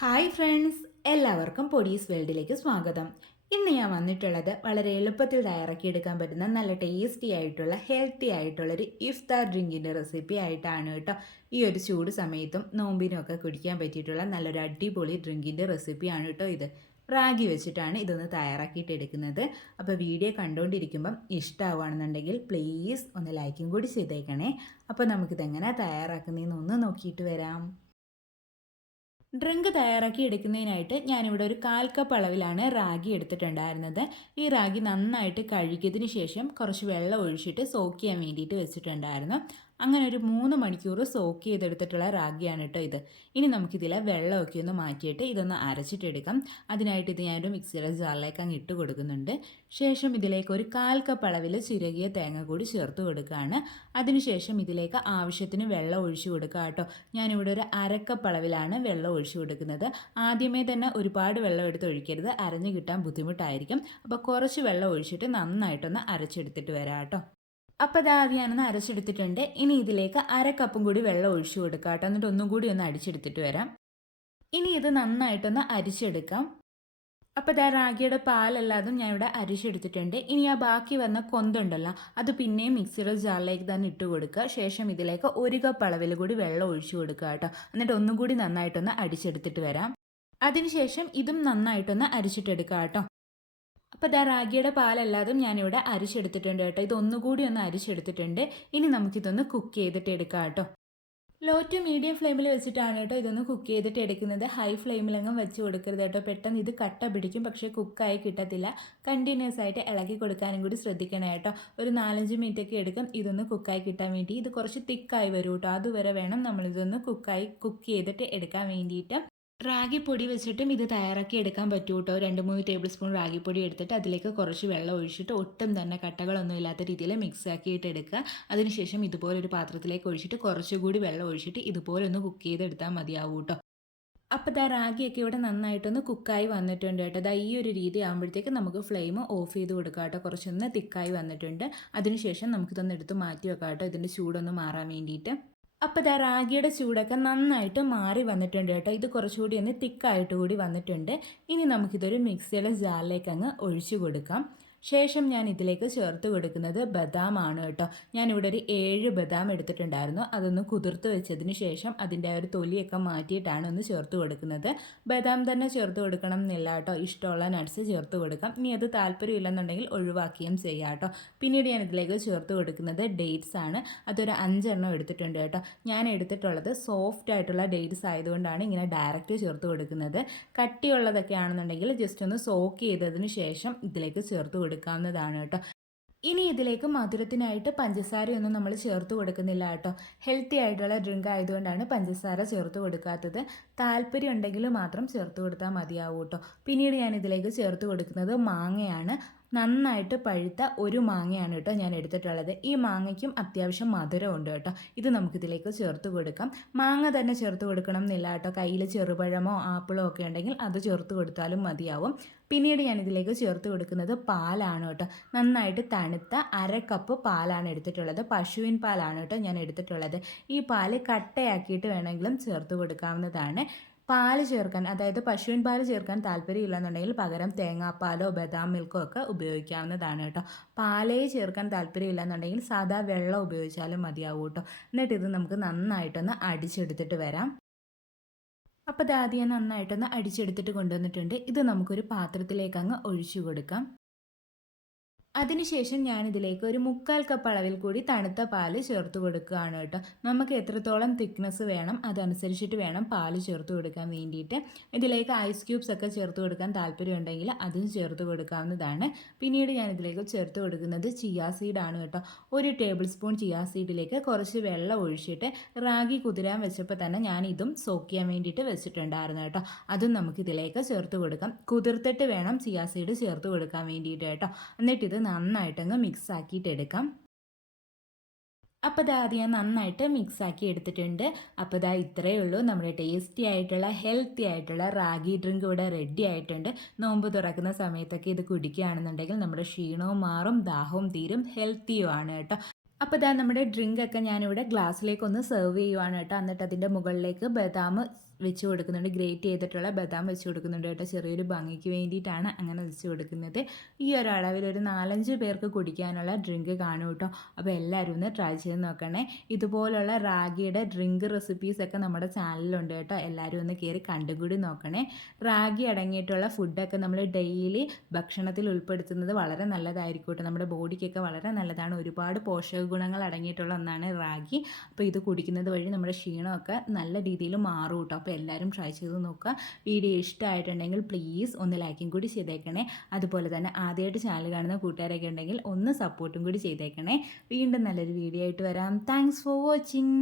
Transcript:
Hi friends എല്ലാവർക്കും പൊടീസ് വേൾഡിലേക്ക് സ്വാഗതം. ഇന്ന് ഞാൻ വന്നിട്ടുള്ളത് വളരെ എളുപ്പത്തിൽ തയ്യാറാക്കിയെടുക്കാൻ പറ്റുന്ന നല്ല ടേസ്റ്റി ആയിട്ടുള്ള ഹെൽത്തി ആയിട്ടുള്ളൊരു ഇഫ്താർ ഡ്രിങ്കിന്റെ റെസിപ്പി ആയിട്ടാണ് കേട്ടോ. ഈ ഒരു ചൂട് സമയത്തും നോമ്പിനുമൊക്കെ കുടിക്കാൻ പറ്റിയിട്ടുള്ള നല്ലൊരു അടിപൊളി ഡ്രിങ്കിന്റെ റെസിപ്പിയാണ് കേട്ടോ ഇത്. റാഗി വെച്ചിട്ടാണ് ഇതൊന്ന് തയ്യാറാക്കിയിട്ട് എടുക്കുന്നത്. അപ്പോൾ വീഡിയോ കണ്ടുകൊണ്ടിരിക്കുമ്പം ഇഷ്ടമാവുകയാണെന്നുണ്ടെങ്കിൽ പ്ലീസ് ഒന്ന് ലൈക്കും കൂടി ചെയ്തേക്കണേ. അപ്പോൾ നമുക്കിതെങ്ങനെ തയ്യാറാക്കുന്നതെന്ന് ഒന്ന് നോക്കിയിട്ട് വരാം. ഡ്രിങ്ക് തയ്യാറാക്കി എടുക്കുന്നതിനായിട്ട് ഞാനിവിടെ ഒരു കാൽ കപ്പ് അളവിലാണ് റാഗി എടുത്തിട്ടുണ്ടായിരുന്നത്. ഈ റാഗി നന്നായിട്ട് കഴുകിയതിന് ശേഷം കുറച്ച് വെള്ളം ഒഴിച്ചിട്ട് സോക്ക് ചെയ്യാൻ വേണ്ടിയിട്ട് വെച്ചിട്ടുണ്ടായിരുന്നു. അങ്ങനെ ഒരു മൂന്ന് മണിക്കൂർ സോക്ക് ചെയ്തെടുത്തിട്ടുള്ള റാഗിയാണ് കേട്ടോ ഇത്. ഇനി നമുക്കിതിലെ വെള്ളമൊക്കെ ഒന്ന് മാറ്റിയിട്ട് ഇതൊന്ന് അരച്ചിട്ടെടുക്കാം. അതിനായിട്ട് ഇത് ഞാനൊരു മിക്സിയുടെ ജാറിലേക്ക് അങ്ങ് ഇട്ട് കൊടുക്കുന്നുണ്ട്. ശേഷം ഇതിലേക്ക് ഒരു കാൽ കപ്പ് അളവിൽ ചിരകിയ തേങ്ങ കൂടി ചേർത്ത് കൊടുക്കുകയാണ്. അതിനുശേഷം ഇതിലേക്ക് ആവശ്യത്തിന് വെള്ളം ഒഴിച്ചു കൊടുക്കുക കേട്ടോ. ഞാനിവിടെ ഒരു അരക്കപ്പ് അളവിലാണ് വെള്ളം ഒഴിച്ചു കൊടുക്കുന്നത്. ആദ്യമേ തന്നെ ഒരുപാട് വെള്ളം എടുത്ത് ഒഴിക്കരുത്. അരഞ്ഞു കിട്ടാൻ ബുദ്ധിമുട്ടായിരിക്കും. അപ്പോൾ കുറച്ച് വെള്ളം ഒഴിച്ചിട്ട് നന്നായിട്ടൊന്ന് അരച്ചെടുത്തിട്ട് വരാം കേട്ടോ. അപ്പോൾ ഇതാ ഞാനൊന്ന് അരച്ചെടുത്തിട്ടുണ്ട്. ഇനി ഇതിലേക്ക് അര കപ്പും കൂടി വെള്ളം ഒഴിച്ചു കൊടുക്കാം കേട്ടോ. എന്നിട്ട് ഒന്നും കൂടി ഒന്ന് അടിച്ചെടുത്തിട്ട് വരാം. ഇനി ഇത് നന്നായിട്ടൊന്ന് അരിച്ചെടുക്കാം. അപ്പോൾ ഇതാ റാഗിയുടെ പാലല്ലാതും ഞാൻ ഇവിടെ അരിച്ചെടുത്തിട്ടുണ്ട്. ഇനി ആ ബാക്കി വന്ന കൊന്തുണ്ടല്ലോ അത് പിന്നെയും മിക്സിയുടെ ജാറിലേക്ക് തന്നെ ഇട്ട് കൊടുക്കുക. ശേഷം ഇതിലേക്ക് ഒരു കപ്പ് അളവിൽ കൂടി വെള്ളം ഒഴിച്ചു കൊടുക്കുക കേട്ടോ. എന്നിട്ട് ഒന്നും കൂടി നന്നായിട്ടൊന്ന് അടിച്ചെടുത്തിട്ട് വരാം. അതിനുശേഷം ഇതും നന്നായിട്ടൊന്ന് അരിച്ചിട്ടെടുക്കാം കേട്ടോ. അപ്പോൾ ഇതാ റാഗിയുടെ പാലല്ലാതും ഞാനിവിടെ അരിച്ചെടുത്തിട്ടുണ്ട് കേട്ടോ. ഇതൊന്നുകൂടി ഒന്ന് അരിച്ചെടുത്തിട്ടുണ്ട്. ഇനി നമുക്കിതൊന്ന് കുക്ക് ചെയ്തിട്ട് എടുക്കാം കേട്ടോ. ലോ ടു മീഡിയം ഫ്ലെയിമിൽ വെച്ചിട്ടാണ് കേട്ടോ ഇതൊന്ന് കുക്ക് ചെയ്തിട്ട് എടുക്കുന്നത്. ഹൈ ഫ്ലെയിമിലെങ്ങും വെച്ച് കൊടുക്കരുത് കേട്ടോ. പെട്ടെന്ന് ഇത് കട്ട പിടിക്കും. പക്ഷേ കുക്കായി കിട്ടത്തില്ല. കണ്ടിന്യൂസ് ആയിട്ട് ഇളക്കി കൊടുക്കാനും കൂടി ശ്രദ്ധിക്കണം കേട്ടോ. ഒരു നാലഞ്ച് മിനിറ്റ് ഒക്കെ എടുക്കും. ഇതൊന്ന് കുക്കായി കിട്ടാൻ വേണ്ടി. ഇത് കുറച്ച് തിക്കായി വരും കേട്ടോ. അതുവരെ വേണം നമ്മളിതൊന്ന് കുക്കായി കുക്ക് ചെയ്തിട്ട് എടുക്കാൻ വേണ്ടിയിട്ട്. റാഗിപ്പൊടി വെച്ചിട്ടും ഇത് തയ്യാറാക്കി എടുക്കാൻ പറ്റൂ കേട്ടോ രണ്ട് മൂന്ന് ടേബിൾ സ്പൂൺ റാഗിപ്പൊടി എടുത്തിട്ട് അതിലേക്ക് കുറച്ച് വെള്ളം ഒഴിച്ചിട്ട് ഒട്ടും തന്നെ കട്ടകളൊന്നും ഇല്ലാത്ത രീതിയിൽ മിക്സ് ആക്കിയിട്ട് എടുക്കുക. അതിനുശേഷം ഇതുപോലെ ഒരു പാത്രത്തിലേക്ക് ഒഴിച്ചിട്ട് കുറച്ചുകൂടി വെള്ളം ഒഴിച്ചിട്ട് ഇതുപോലെ ഒന്ന് കുക്ക് ചെയ്തെടുത്താൽ മതിയാവും കേട്ടോ അപ്പോൾ ദാ റാഗിയൊക്കെ ഇവിടെ നന്നായിട്ടൊന്ന് കുക്കായി വന്നിട്ടുണ്ട് കേട്ടോ. ദാ ഈ ഒരു രീതി ആകുമ്പോഴത്തേക്ക് നമുക്ക് ഫ്ലെയിം ഓഫ് ചെയ്ത് കൊടുക്കാം കേട്ടോ. കുറച്ചൊന്ന് തിക്കായി വന്നിട്ടുണ്ട്. അതിനുശേഷം നമുക്കിതൊന്ന് എടുത്ത് മാറ്റി വെക്കാം കേട്ടോ. ഇതിന്റെ ചൂടൊന്ന് മാറാൻ വേണ്ടിയിട്ട്. അപ്പോൾ ഇതാ റാഗിയുടെ ചൂടൊക്കെ നന്നായിട്ട് മാറി വന്നിട്ടുണ്ട് കേട്ടോ. ഇത് കുറച്ചുകൂടി ഒന്ന് തിക്കായിട്ട് കൂടി വന്നിട്ടുണ്ട്. ഇനി നമുക്കിതൊരു മിക്സിയുടെ ജാറിലേക്ക് അങ്ങ് ഒഴിച്ചു കൊടുക്കാം. ശേഷം ഞാൻ ഇതിലേക്ക് ചേർത്ത് കൊടുക്കുന്നത് ബദാമാണ് കേട്ടോ. ഞാനിവിടെ ഒരു ഏഴ് ബദാം എടുത്തിട്ടുണ്ടായിരുന്നു. അതൊന്ന് കുതിർത്ത് വെച്ചതിന് ശേഷം അതിന്റെ ഒരു തൊലിയൊക്കെ മാറ്റിയിട്ടാണ് ഒന്ന് ചേർത്ത് കൊടുക്കുന്നത്. ബദാം തന്നെ ചേർത്ത് കൊടുക്കണം എന്നില്ല കേട്ടോ. ഇഷ്ടമുള്ള നട്ട്സ് ചേർത്ത് കൊടുക്കാം. ഇനി അത് താല്പര്യമില്ലെന്നുണ്ടെങ്കിൽ ഒഴിവാക്കുകയും ചെയ്യാം കേട്ടോ. പിന്നീട് ഞാൻ ഇതിലേക്ക് ചേർത്ത് കൊടുക്കുന്നത് ഡേറ്റ്സ് ആണ്. അതൊരു അഞ്ചെണ്ണം എടുത്തിട്ടുണ്ട് കേട്ടോ. ഞാൻ എടുത്തിട്ടുള്ളത് സോഫ്റ്റ് ആയിട്ടുള്ള ഡേറ്റ്സ് ആയതുകൊണ്ടാണ് ഇങ്ങനെ ഡയറക്റ്റ് ചേർത്ത് കൊടുക്കുന്നത്. കട്ടിയുള്ളതൊക്കെ ആണെന്നുണ്ടെങ്കിൽ ജസ്റ്റ് ഒന്ന് സോക്ക് ചെയ്തതിന് ശേഷം ഇതിലേക്ക് ചേർത്ത് കൊടുക്കാവുന്നതാണ് കേട്ടോ. ഇനി ഇതിലേക്ക് മധുരത്തിനായിട്ട് പഞ്ചസാരയൊന്നും നമ്മൾ ചേർത്ത് കൊടുക്കുന്നില്ല കേട്ടോ. ഹെൽത്തി ആയിട്ടുള്ള ഡ്രിങ്ക് ആയതുകൊണ്ടാണ് പഞ്ചസാര ചേർത്ത് കൊടുക്കാത്തത്. താല്പര്യം ഉണ്ടെങ്കിൽ മാത്രം ചേർത്ത് കൊടുത്താൽ മതിയാവും കേട്ടോ. പിന്നീട് ഞാൻ ഇതിലേക്ക് ചേർത്ത് കൊടുക്കുന്നത് മാങ്ങയാണ്. നന്നായിട്ട് പഴുത്ത ഒരു മാങ്ങയാണ് കേട്ടോ ഞാൻ എടുത്തിട്ടുള്ളത്. ഈ മാങ്ങയ്ക്കും അത്യാവശ്യം മധുരമുണ്ട് കേട്ടോ. ഇത് നമുക്കിതിലേക്ക് ചേർത്ത് കൊടുക്കാം. മാങ്ങ തന്നെ ചേർത്ത് കൊടുക്കണം എന്നില്ല കേട്ടോ. കയ്യിൽ ചെറുപഴമോ ആപ്പിളോ ഒക്കെ ഉണ്ടെങ്കിൽ അത് ചേർത്ത് കൊടുത്താലും മതിയാവും. പിന്നീട് ഞാൻ ഇതിലേക്ക് ചേർത്ത് കൊടുക്കുന്നത് പാലാണ് കേട്ടോ. നന്നായിട്ട് തണുത്ത അര കപ്പ് പാലാണ് എടുത്തിട്ടുള്ളത്. പശുവിൻ പാലാണ് കേട്ടോ ഞാൻ എടുത്തിട്ടുള്ളത്. ഈ പാൽ കട്ടയാക്കിയിട്ട് വേണമെങ്കിലും ചേർത്ത് കൊടുക്കാവുന്നതാണ്. പാൽ ചേർക്കാൻ അതായത് പശുവിൻ പാൽ ചേർക്കാൻ താല്പര്യമില്ലെന്നുണ്ടെങ്കിൽ പകരം തേങ്ങാപ്പാലോ ബദാം മിൽക്കോ ഒക്കെ ഉപയോഗിക്കാവുന്നതാണ് കേട്ടോ. പാലേ ചേർക്കാൻ താല്പര്യമില്ലെന്നുണ്ടെങ്കിൽ സാധാ വെള്ളം ഉപയോഗിച്ചാലും മതിയാവും കേട്ടോ. എന്നിട്ട് ഇത് നമുക്ക് നന്നായിട്ടൊന്ന് അടിച്ചെടുത്തിട്ട് വരാം. അപ്പോൾ ദാദിയെ നന്നായിട്ടൊന്ന് അടിച്ചെടുത്തിട്ട് കൊണ്ടുവന്നിട്ടുണ്ട്. ഇത് നമുക്കൊരു പാത്രത്തിലേക്ക് അങ്ങ് ഒഴിച്ചു കൊടുക്കാം. അതിനുശേഷം ഞാനിതിലേക്ക് ഒരു മുക്കാൽ കപ്പ് അളവിൽ കൂടി തണുത്ത പാൽ ചേർത്ത് കൊടുക്കുകയാണ് കേട്ടോ. നമുക്ക് എത്രത്തോളം തിക്നെസ് വേണം അതനുസരിച്ചിട്ട് വേണം പാൽ ചേർത്ത് കൊടുക്കാൻ വേണ്ടിയിട്ട്. ഇതിലേക്ക് ഐസ് ക്യൂബ്സ് ഒക്കെ ചേർത്ത് കൊടുക്കാൻ താല്പര്യമുണ്ടെങ്കിൽ അതും ചേർത്ത് കൊടുക്കാവുന്നതാണ്. പിന്നീട് ഞാൻ ഇതിലേക്ക് ചേർത്ത് കൊടുക്കുന്നത് ചിയാ സീഡാണ് കേട്ടോ. ഒരു ടേബിൾ സ്പൂൺ ചിയാ സീഡിലേക്ക് കുറച്ച് വെള്ളം ഒഴിച്ചിട്ട് റാഗി കുതിരാൻ വെച്ചപ്പോൾ തന്നെ ഞാൻ ഇതും സോക്ക് ചെയ്യാൻ വേണ്ടിയിട്ട് വെച്ചിട്ടുണ്ടായിരുന്നു കേട്ടോ. അതും നമുക്ക് ഇതിലേക്ക് ചേർത്ത് കൊടുക്കാം. കുതിർത്തിട്ട് വേണം ചിയാ സീഡ് ചേർത്ത് കൊടുക്കാൻ വേണ്ടിയിട്ട് കേട്ടോ. എന്നിട്ട് ഇത് നന്നായിട്ടങ്ങ് മിക്സ് ആക്കിയിട്ട് എടുക്കാം അപ്പോൾ ഇതാ അത് ഞാൻ നന്നായിട്ട് മിക്സ് ആക്കി എടുത്തിട്ടുണ്ട്. അപ്പോൾ ഇതാ ഇത്രയേ ഉള്ളൂ. നമ്മുടെ ടേസ്റ്റി ആയിട്ടുള്ള ഹെൽത്തി ആയിട്ടുള്ള റാഗി ഡ്രിങ്ക് ഇവിടെ റെഡി ആയിട്ടുണ്ട്. നോമ്പ് തുറക്കുന്ന സമയത്തൊക്കെ ഇത് കുടിക്കുകയാണെന്നുണ്ടെങ്കിൽ നമ്മുടെ ക്ഷീണവും മാറും ദാഹവും തീരും ഹെൽത്തിയും ആണ് കേട്ടോ. അപ്പോൾ ഇതാ നമ്മുടെ ഡ്രിങ്ക് ഒക്കെ ഞാനിവിടെ ഗ്ലാസ്സിലേക്ക് ഒന്ന് സെർവ് ചെയ്യുവാണ് കേട്ടോ. എന്നിട്ട് അതിന്റെ മുകളിലേക്ക് ബദാം വെച്ച് കൊടുക്കുന്നുണ്ട്. ഗ്രേറ്റ് ചെയ്തിട്ടുള്ള ബദാം വെച്ച് കൊടുക്കുന്നുണ്ട് കേട്ടോ. ചെറിയൊരു ഭംഗിക്ക് വേണ്ടിയിട്ടാണ് അങ്ങനെ വെച്ച് കൊടുക്കുന്നത്. ഈ ഒരു അളവിൽ ഒരു നാലഞ്ച് പേർക്ക് കുടിക്കാനുള്ള ഡ്രിങ്ക് കാണും കേട്ടോ. അപ്പോൾ എല്ലാവരും ഒന്ന് ട്രൈ ചെയ്ത് നോക്കണേ. ഇതുപോലുള്ള റാഗിയുടെ ഡ്രിങ്ക് റെസിപ്പീസ് ഒക്കെ നമ്മുടെ ചാനലിലുണ്ട് കേട്ടോ. എല്ലാവരും ഒന്ന് കയറി കണ്ടും കൂടി നോക്കണേ. റാഗി അടങ്ങിയിട്ടുള്ള ഫുഡൊക്കെ നമ്മൾ ഡെയിലി ഭക്ഷണത്തിൽ ഉൾപ്പെടുത്തുന്നത് വളരെ നല്ലതായിരിക്കും കേട്ടോ. നമ്മുടെ ബോഡിക്കൊക്കെ വളരെ നല്ലതാണ്. ഒരുപാട് പോഷക ഗുണങ്ങൾ അടങ്ങിയിട്ടുള്ള ഒന്നാണ് റാഗി. അപ്പോൾ ഇത് കുടിക്കുന്നത് വഴി നമ്മുടെ ക്ഷീണമൊക്കെ നല്ല രീതിയിൽ മാറും കേട്ടോ. അപ്പോൾ എല്ലാവരും ട്രൈ ചെയ്ത് നോക്കുക. വീഡിയോ ഇഷ്ടമായിട്ടുണ്ടെങ്കിൽ പ്ലീസ് ഒന്ന് ലൈക്കും കൂടി ചെയ്തേക്കണേ. അതുപോലെ തന്നെ ആദ്യമായിട്ട് ചാനൽ കാണുന്ന കൂട്ടുകാരൊക്കെ ഉണ്ടെങ്കിൽ ഒന്ന് സപ്പോർട്ടും കൂടി ചെയ്തേക്കണേ. വീണ്ടും നല്ലൊരു വീഡിയോ ആയിട്ട് വരാം. Thanks for watching